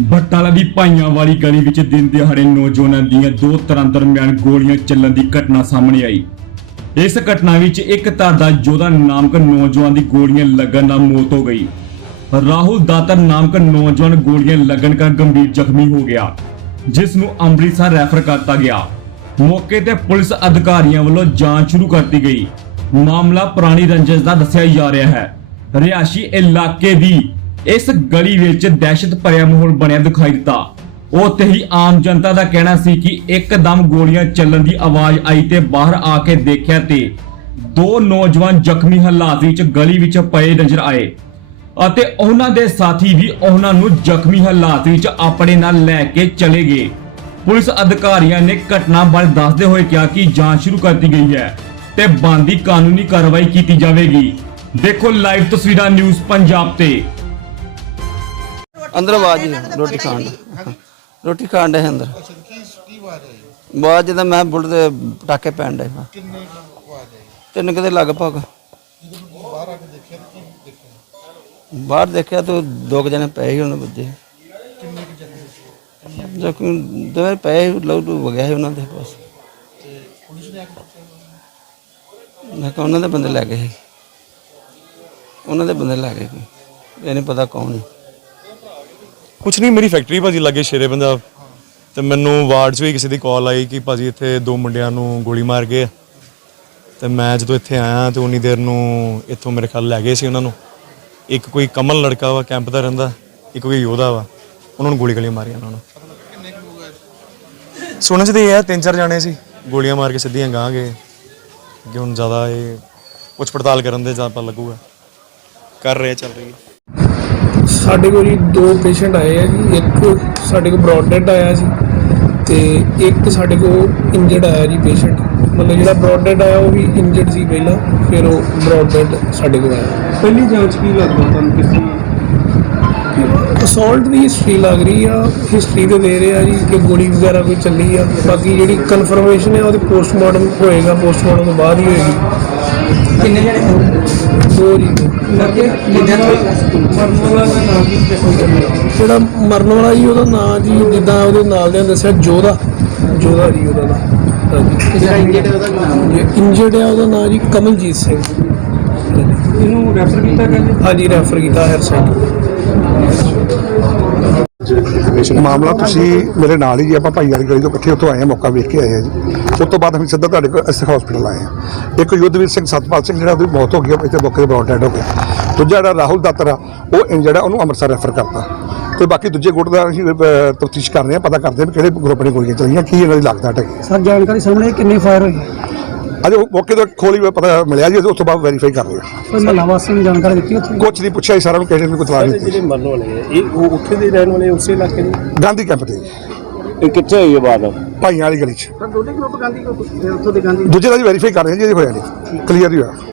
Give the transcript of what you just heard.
ਬਟਾਲਾ ਦੀ ਭਾਈਆਂ ਵਾਲੀ ਗਲੀ ਵਿੱਚ ਦਿਨ ਦਿਹਾੜੇ ਨੌਜਵਾਨਾਂ ਦੀਆਂ ਦੋ ਤਰ੍ਹਾਂ ਦਰਮਿਆਨ ਗੋਲੀਆਂ ਚੱਲਣ ਦੀ ਘਟਨਾ ਸਾਹਮਣੇ ਆਈ। ਇਸ ਘਟਨਾ ਵਿੱਚ ਇੱਕ ਧਰ ਦਾ ਜੋਧਾ ਨਾਮਕ ਨੌਜਵਾਨ ਦੀ ਗੋਲੀਆਂ ਲੱਗਣ ਨਾਲ ਮੌਤ ਹੋ ਗਈ। ਰਾਹੁਲ ਦਾਤਰ ਨਾਮਕ ਨੌਜਵਾਨ ਗੋਲੀਆਂ ਲੱਗਣ ਕਾਰਨ ਗੰਭੀਰ ਜ਼ਖਮੀ ਹੋ ਗਿਆ, ਜਿਸ ਨੂੰ ਅੰਮ੍ਰਿਤਸਰ ਰੈਫਰ ਕਰਤਾ ਗਿਆ। ਮੌਕੇ ਤੇ ਪੁਲਿਸ ਅਧਿਕਾਰੀਆਂ ਵੱਲੋਂ ਜਾਂਚ ਸ਼ੁਰੂ ਕਰਤੀ ਗਈ। ਮਾਮਲਾ ਪੁਰਾਣੀ ਰੰਜਿਸ਼ ਦਾ ਦੱਸਿਆ ਜਾ ਰਿਹਾ ਹੈ। ਰਿਹਾਸ਼ੀ ਇਲਾਕੇ ਦੀ ਇਸ ਗਲੀ ਵਿੱਚ ਦਹਿਸ਼ਤ ਭਰਿਆ ਮਾਹੌਲ ਬਣਿਆ ਦਿਖਾਈ ਦਿੱਤਾ। ਉੱਥੇ ਹੀ ਆਮ ਜਨਤਾ ਦਾ ਕਹਿਣਾ ਸੀ ਕਿ ਇੱਕਦਮ ਗੋਲੀਆਂ ਚੱਲਣ ਦੀ ਆਵਾਜ਼ ਆਈ ਤੇ ਬਾਹਰ ਆ ਕੇ ਦੇਖਿਆ ਤੇ ਦੋ ਨੌਜਵਾਨ ਜ਼ਖਮੀ ਹਾਲਾਤ ਵਿੱਚ ਗਲੀ ਵਿੱਚ ਪਏ ਨਜ਼ਰ ਆਏ ਅਤੇ ਉਹਨਾਂ ਦੇ ਸਾਥੀ ਵੀ ਉਹਨਾਂ ਨੂੰ ਜ਼ਖਮੀ ਹਾਲਾਤ ਵਿੱਚ ਆਪਣੇ ਨਾਲ ਲੈ ਕੇ ਚਲੇ ਗਏ। ਪੁਲਿਸ ਅਧਿਕਾਰੀਆਂ ਨੇ ਘਟਨਾ ਬਾਰੇ ਦੱਸਦੇ ਹੋਏ ਕਿਹਾ ਕਿ ਜਾਂਚ ਸ਼ੁਰੂ ਕਰ ਦਿੱਤੀ ਗਈ ਹੈ ਤੇ ਬੰਦੀ ਕਾਨੂੰਨੀ ਕਾਰਵਾਈ ਕੀਤੀ ਜਾਵੇਗੀ। ਦੇਖੋ ਲਾਈਵ ਤਸਵੀਰਾਂ ਨਿਊਜ਼ ਪੰਜਾਬ ਤੇ। ਅੰਦਰ ਆਵਾਜ਼ ਹੀ ਹੈ, ਰੋਟੀ ਖਾਣ ਦਾ। ਰੋਟੀ ਖਾਣ ਦੇ ਅੰਦਰ। ਅੱਛਾ ਕੀ ਕੀ ਬਾਅਦ ਜਦੋਂ ਮੈਂ ਬੁੱਢ ਦੇ ਪਟਾਕੇ ਪੈਣ ਦੇ ਕਿੰਨੇ ਕੁ ਆਵਾਜ਼ ਤਿੰਨ ਕਿਤੇ ਲਗਭਗ। ਜਦੋਂ ਬਾਹਰ ਆ ਕੇ ਦੇਖਿਆ ਤਾਂ ਕੀ ਦੇਖਿਆ? ਬਾਹਰ ਦੇਖਿਆ ਤਾਂ ਦੋ ਕੁ ਜਣੇ ਪਏ ਹੀ ਉਹਨਾਂ ਵੱਜੇ। ਕਿੰਨੇ ਕੁ ਜ਼ਖਮੀ ਸੀ? ਜਦ ਦੋਵੇਂ ਪਏ ਲਹੂ ਵਗਿਆ ਸੀ ਉਹਨਾਂ ਦੇ ਬਸ। ਤੇ ਪੁਲਿਸ ਨੇ ਆ ਕੇ ਮੈਂ ਕਿਹਾ ਉਹਨਾਂ ਦੇ ਬੰਦੇ ਲੈ ਗਏ ਸੀ। ਉਹਨਾਂ ਦੇ ਬੰਦੇ ਲੈ ਗਏ ਕੋਈ ਇਹ ਨਹੀਂ ਪਤਾ ਕੌਣ ਹੈ ਕੁਛ ਨਹੀਂ ਮੇਰੀ ਫੈਕਟਰੀ ਭਾਜੀ ਲੱਗੇ ਸ਼ੇਰੇ ਪੰਜਾਬ ਤੇ ਮੈਨੂੰ ਵਾਰਡ 'ਚ ਵੀ ਕਿਸੇ ਦੀ ਕਾਲ ਆਈ ਕਿ ਭਾਜੀ ਇੱਥੇ ਦੋ ਮੁੰਡਿਆਂ ਨੂੰ ਗੋਲੀ ਮਾਰ ਗਏ ਆ। ਤੇ ਮੈਂ ਜਦੋਂ ਇੱਥੇ ਆਇਆ ਤੇ ਉਨੀ ਦੇਰ ਨੂੰ ਇੱਥੋਂ ਮੇਰੇ ਖਿਆਲ ਲੈ ਗਏ ਸੀ ਉਹਨਾਂ ਨੂੰ। ਇੱਕ ਕੋਈ ਕਮਲ ਲੜਕਾ ਵਾ ਕੈਂਪ ਦਾ ਰਹਿੰਦਾ ਇੱਕ ਕੋਈ ਯੋਧਾ ਵਾ। ਉਹਨਾਂ ਨੂੰ ਗੋਲੀ ਗਲੀ ਮਾਰੀਆਂ ਉਹਨਾਂ ਨੂੰ। ਸੁਣਨ 'ਚ ਤੇ ਇਹ ਆ ਤਿੰਨ ਚਾਰ ਜਾਣੇ ਸੀ ਗੋਲੀਆਂ ਮਾਰ ਕੇ ਸਿੱਧੀਆਂ ਗਾਂ ਗਏ। ਕਿ ਹੁਣ ਜ਼ਿਆਦਾ ਇਹ ਪੁੱਛ ਪੜਤਾਲ ਕਰਨ ਦੇ ਜਾਂ ਪਤਾ ਲੱਗੂਗਾ। ਕਰ ਰਹੇ ਆ, ਚੱਲ ਰਹੀ ਹੈ ਸਾਡੇ ਕੋਲ ਜੀ ਦੋ ਪੇਸ਼ੈਂਟ ਆਏ ਆ ਜੀ ਇੱਕ ਸਾਡੇ ਕੋਲ ਬ੍ਰੌਡ ਡੈਡ ਆਇਆ ਸੀ ਤੇ ਇੱਕ ਸਾਡੇ ਕੋਲ ਇੰਜਰਡ ਆਇਆ ਜੀ ਪੇਸ਼ੈਂਟ ਮਤਲਬ ਜਿਹੜਾ ਬ੍ਰੌਡ ਡੈਡ ਆਇਆ ਉਹ ਵੀ ਇੰਜਰਡ ਸੀ ਪਹਿਲਾਂ ਫਿਰ ਉਹ ਬ੍ਰੌਡ ਡੈਡ ਸਾਡੇ ਕੋਲ ਆਇਆ। ਪਹਿਲੀ ਜਾਂਚ ਕੀ ਲੱਗਦਾ ਤੁਹਾਨੂੰ ਕਿਸੇ ਅਸੌਲਟ ਦੀ ਹਿਸਟਰੀ ਲੱਗ ਰਹੀ ਆ ਹਿਸਟਰੀ ਤੇ ਦੇ ਰਹੇ ਆ ਜੀ ਕਿ ਗੋਲੀ ਵਗੈਰਾ ਕੋਈ ਚੱਲੀ ਆ। ਬਾਕੀ ਜਿਹੜੀ ਕਨਫਰਮੇਸ਼ਨ ਹੈ ਉਹਦੇ ਪੋਸਟਮਾਰਟਮ ਹੋਏਗਾ ਪੋਸਟਮਾਰਟਮ ਤੋਂ ਬਾਅਦ ਹੀ ਹੋਏਗੀ। ਕਿੰਨੇ ਜਣੇ ਦੋ ਜੀ। ਲੱਗੇ ਕਿੰਨੇ ਮਰਨ ਵਾਲਾ ਦਾ ਨਾਮ ਕੀ ਦੱਸੋ ਜਿਹੜਾ ਮਰਨ ਵਾਲਾ ਜੀ ਉਹਦਾ ਨਾਂ ਜੀ ਜਿੱਦਾਂ ਉਹਦੇ ਨਾਲ ਦੇ ਦੱਸਿਆ ਜੋਧਾ। ਜੋਧਾ ਜੀ ਉਹਦਾ ਨਾਂ। ਹਾਂਜੀ। ਜਿਹੜਾ ਇੰਜਰਡ ਉਹਦਾ ਨਾਮ ਇੰਜਰਡ ਹੈ ਉਹਦਾ ਨਾਂ ਜੀ ਕਮਲਜੀਤ ਸਿੰਘ। ਇਹਨੂੰ ਰੈਫਰ ਕੀਤਾ ਗਿਆ ਹਾਂਜੀ ਰੈਫਰ ਕੀਤਾ ਹਰ ਸੈਂਟਰ ਮਾਮਲਾ ਤੁਸੀਂ ਮੇਰੇ ਨਾਲ ਹੀ ਜੀ ਆਪਾਂ ਭਾਈ ਵਾਲੀ ਗਲੀ ਤੋਂ ਇਕੱਠੇ ਉੱਥੋਂ ਆਏ ਆ ਮੌਕਾ ਵੇਖ ਕੇ ਆਏ ਆ ਜੀ। ਉਸ ਤੋਂ ਬਾਅਦ ਅਸੀਂ ਸਿੱਧਾ ਤੁਹਾਡੇ ਕੋਲ ਇਸ ਹਸਪੀਟਲ ਆਏ ਆ ਇੱਕ ਯੁੱਧਵੀਰ ਸਿੰਘ ਸਤਪਾਲ ਸਿੰਘ ਜਿਹੜਾ ਉਹਦੀ ਮੌਤ ਹੋ ਗਈ ਉਹ ਇੱਥੇ ਮੌਕੇ ਤੇ ਬ੍ਰੌਡ ਡੈਡ ਹੋ ਗਿਆ। ਦੂਜਾ ਜਿਹੜਾ ਰਾਹੁਲ ਦਾਤਰ ਆ ਉਹ ਆ ਉਹਨੂੰ ਅੰਮ੍ਰਿਤਸਰ ਰੈਫਰ ਕਰਤਾ। ਤੇ ਬਾਕੀ ਦੂਜੇ ਗੁੱਟ ਦਾ ਅਸੀਂ ਤਫਤੀਸ਼ ਕਰ ਰਹੇ ਆ ਪਤਾ ਕਰਦੇ ਆ ਕਿਹੜੇ ਗਰੁੱਪ ਨੇ ਗੋਲੀਆਂ ਚਲਾਈਆਂ ਕੀ ਇਹਨਾਂ ਦੀ ਲੱਗਦਾ ਟੱਕੀ ਸਰ ਜਾਣਕਾਰੀ ਸਾਹਮਣੇ ਕਿੰਨੇ ਫਾਇਰ ਹੋਏ ਅਜੇ ਉਹ ਮੌਕੇ ਤੋਂ ਖੋਲੀ ਪਤਾ ਮਿਲਿਆ ਜੀ ਉਸ ਤੋਂ ਬਾਅਦ ਵੈਰੀਫਾਈ ਕਰ ਰਹੇ ਆ ਕੋਈ ਮਹੱਲਾ ਵਾਸੀਆਂ ਨੂੰ ਜਾਣਕਾਰੀ ਦਿੱਤੀ ਉੱਥੇ? ਕੁਛ ਨਹੀਂ ਪੁੱਛਿਆ ਜੀ ਸਾਰਿਆਂ ਨੂੰ ਕਿਸੇ ਨੇ ਕੋਈ ਨਹੀਂ ਦਿੱਤੀ ਮਰਨ ਵਾਲੇ ਆ ਇਹ ਉਹ ਉੱਥੇ ਦੇ ਰਹਿਣ ਵਾਲੇ ਉਸੇ ਇਲਾਕੇ ਦੇ? ਗਾਂਧੀ ਕੈਂਪ ਤੇ ਜੀ, ਇਹ ਕਿੱਥੇ ਹੋਈ ਬਾਤ? ਭਾਈਆਂ ਵਾਲੀ ਗਲੀ 'ਚ। ਸਰ ਦੋਨੇ ਗਰੁੱਪ ਗਾਂਧੀ ਉੱਥੋਂ ਦੇ ਗਾਂਧੀ ਦੂਜੇ ਦਾ ਜੀ ਵੈਰੀਫਾਈ ਕਰ ਰਹੇ ਹਾਂ ਜੀ ਇਹ ਹੋਇਆ ਨਹੀਂ। ਕਲੀਅਰ ਹੀ ਹੋਇਆ।